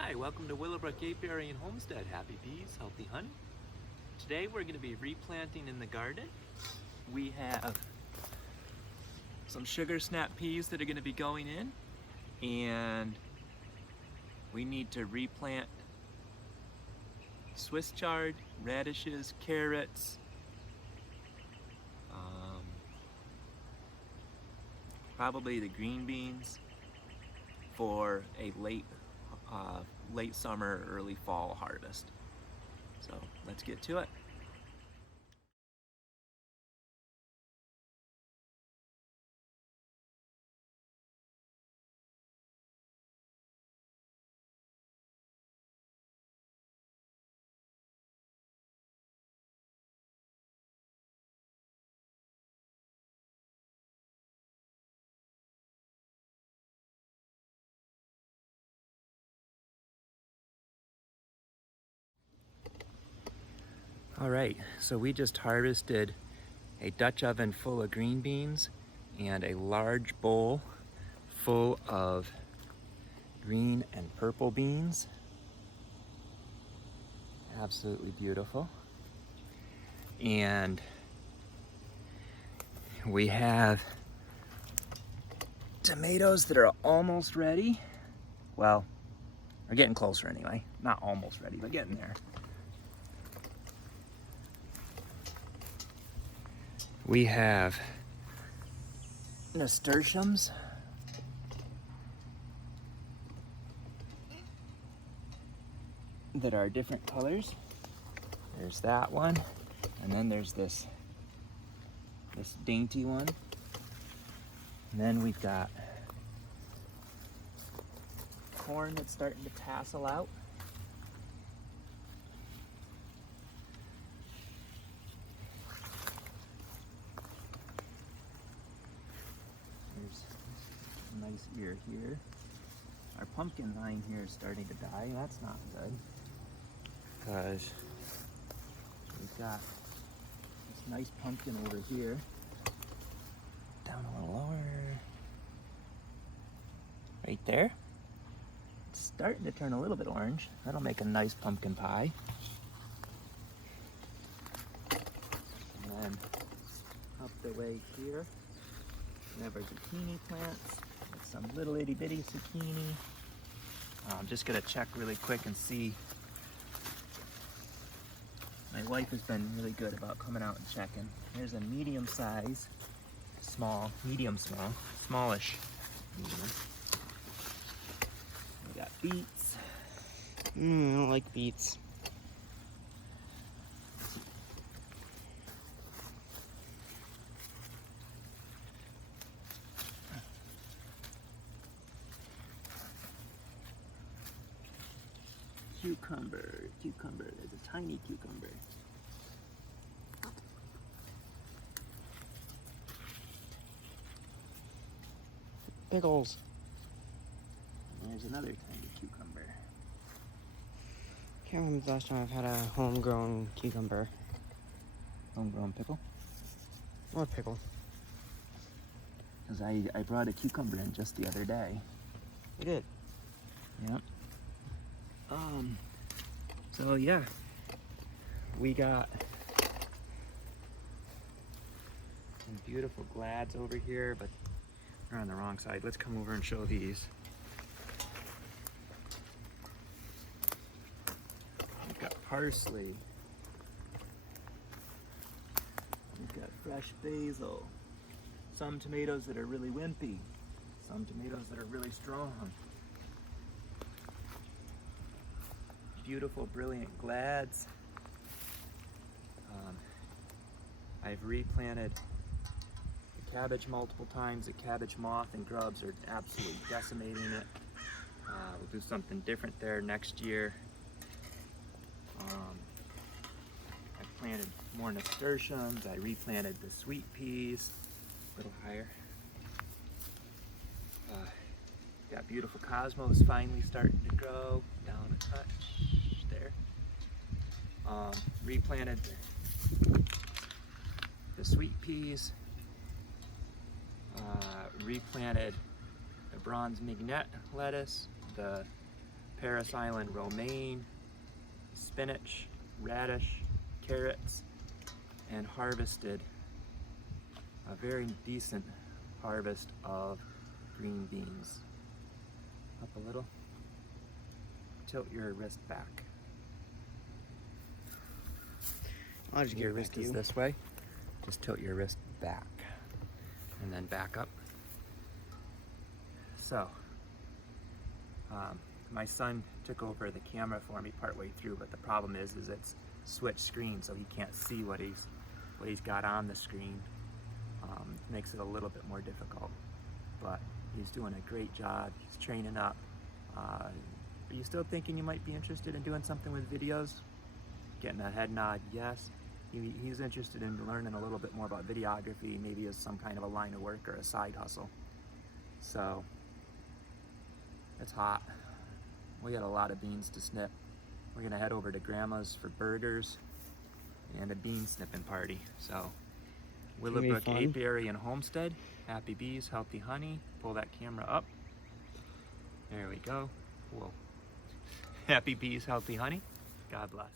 Hi, welcome to Willow, Brook, Apiary, and Homestead. Happy bees, healthy honey. Today we're going to be replanting in the garden. We have some sugar snap peas that are going to be going in, and we need to replant Swiss chard, radishes, carrots, probably the green beans for a late summer, early fall harvest. So let's get to it. All right, so we just harvested a Dutch oven full of green beans and a large bowl full of green and purple beans. Absolutely beautiful. And we have tomatoes that are almost ready. Well, we're getting closer anyway. Not almost ready, but getting there. We have nasturtiums. That are different colors. There's that one, and then there's this dainty one. And then we've got corn that's starting to tassel out. There's a nice ear here. Our pumpkin vine here is starting to die. That's not good, because we've got this nice pumpkin over here. Down a little lower. Right there. It's starting to turn a little bit orange. That'll make a nice pumpkin pie. And then up the way here, we have our zucchini plants. With some little itty bitty zucchini. I'm just gonna check really quick and see. My wife has been really good about coming out and checking. There's a medium size, smallish medium. We got beets. I don't like beets. Cucumber, there's a tiny cucumber. Pickles. And there's another tiny cucumber. Can't remember the last time I've had a homegrown cucumber. Homegrown pickle? Or pickle. Because I brought a cucumber in just the other day. You did? Yep. So yeah, we got some beautiful glads over here, but we're on the wrong side. Let's come over and show these. We've got parsley. We've got fresh basil. Some tomatoes that are really wimpy. Some tomatoes that are really strong. Beautiful, brilliant glads. I've replanted the cabbage multiple times. The cabbage moth and grubs are absolutely decimating it. We'll do something different there next year. I planted more nasturtiums. I replanted the sweet peas a little higher. Got beautiful cosmos finally starting to grow down a touch there. Replanted the sweet peas. Replanted the bronze mignonette lettuce, the Paris Island romaine, spinach, radish, carrots, and harvested a very decent harvest of green beans. Up a little. Tilt your wrist back. I'll just get Your it wrist back to is you. this way. Just tilt your wrist back and then back up. So, my son took over the camera for me partway through, but the problem is it's switched screen, so he can't see what he's got on the screen. Makes it a little bit more difficult, but he's doing a great job. He's training up. Are you still thinking you might be interested in doing something with videos? Getting a head nod, yes. He's interested in learning a little bit more about videography, maybe as some kind of a line of work or a side hustle. So, it's hot. We got a lot of beans to snip. We're gonna head over to Grandma's for burgers and a bean snipping party. So, Willow, Brook, Apiary, and Homestead. Happy bees, healthy honey. Pull that camera up. There we go. Whoa. Happy bees, healthy honey. God bless.